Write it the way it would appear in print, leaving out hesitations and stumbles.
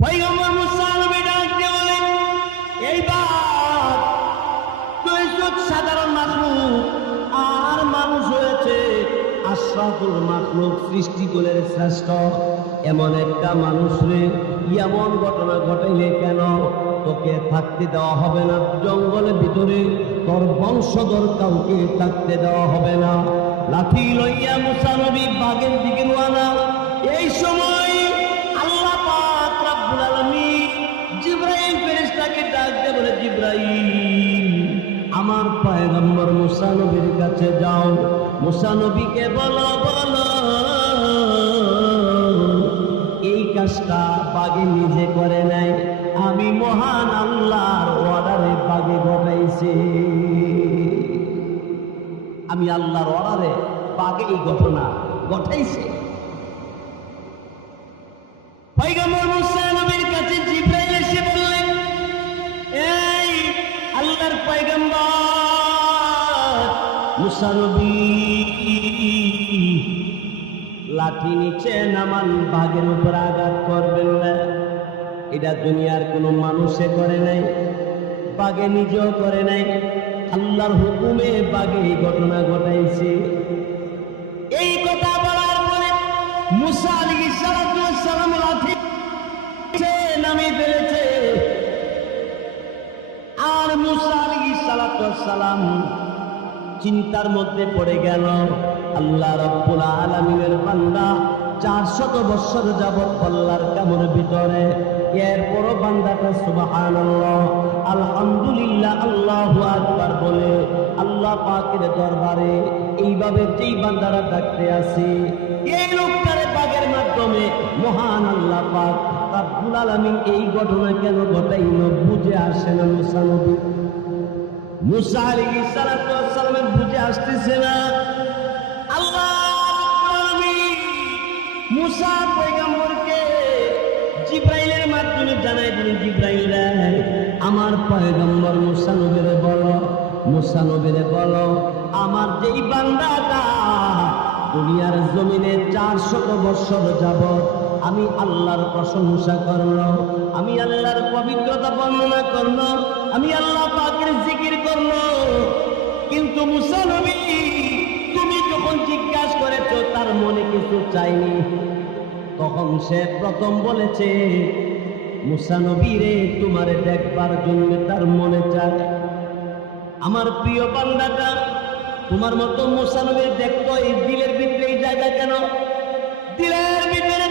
পয়গম্বর মুসা নবী ডাক দিয়ে বলেন, এইবার তুই সাধারণ মাখলুক আর মানুষ হয়েছে আশরাফুল মাখলুক, সৃষ্টিকুলের শ্রেষ্ঠ এমন একটা মানুষরে এমন ঘটনা ঘটাইলে কেন? তোকে থাকতে দেওয়া হবে না জঙ্গলের ভিতরে, তোর বংশধর কাউকে থাকতে দেওয়া হবে না। লাঠি লইয়া মুসা নবী বাগের দিকে রওনা। এই সময় আল্লাহ পাক রব্বুল আলামিন জিবরাইল ফেরেশতাকে ডাক দিয়ে বলে, জিবরাইল আমার পয়গম্বর মুসা নবীর কাছে যাও, মুসা নবীকে বলো এই কাজটা বাগে নিজে করে নাই, আমি মহান আল্লাহর অর্ডারে বাগে ঘটাইছে। আমি আল্লাহর অর্ডারে বাগে এই ঘটনা ঘটাইছে। পয়গম্বর মুসা নবীর কাছে জিবরাইল এসে বললেন, এই আল্লাহর পয়গম্বর মুসা নবী, লাঠি নিচে নামান, বাঘের উপর আঘাত করবেন না। এটা দুনিয়ার কোনো মানুষে করে নাই, বাঘে নিজেও করে নাই, আল্লাহর হুকুমে বাঘে এই ঘটনা ঘটাইছে। এই কথা বলার পরে মুসা আলাইহিস সালাম লাঠি নামিয়ে ফেলেছে। আর মুসা আলাইহিস সালাম চিন্তার মধ্যে পড়ে গেল। আল্লাহ রাব্বুল আলামিনের বান্দা 400 বছর যাবত আল্লাহর কামর ভিতরে, এরপরও বান্দাটা সুবহানাল্লাহ আলহামদুলিল্লাহ আল্লাহু আকবার বলে আল্লাহ পাকের দরবারে এইভাবে যেই বান্দারা ডাকতে আসে, এই লোকটারে পাকের মাধ্যমে মহান আল্লাহ পাক রব্বুল আলামিন এই ঘটনা কেন ঘটাইল বুঝে আসে না মুসা নবী। মুসা আলাইহিস সালামের বুঝে আসতেছে না। আল্লাহ মুসা পয়গম্বরকে জিবরাইলের মাধ্যমে জানাই দিলেন, জিবরাইল আমার পয়গম্বর মুসা নবীরে বলো, মুসা নবীরে বলো আমার যেই বান্দাটা দুনিয়ার জমিনে 400 বছর যাবত আমি আল্লাহর প্রশংসা করলো, আমি আল্লাহর পবিত্রতা বর্ণনা করলো, আমি আল্লাহ পাকের জিকির করলো, কিন্তু মুসা নবী তুমি যখন জিজ্ঞাসা করেছো তার মনে কিছু চাইনি, তখন সে প্রথম বলেছে মুসা নবী রে তোমারে দেখবার জন্য তার মনে চায়। আমার প্রিয় বান্দাটা তোমার মতো মুসা নবী দেখতো, এই দিলের ভিতরে এই জায়গা কেন? দিলের ভিতরে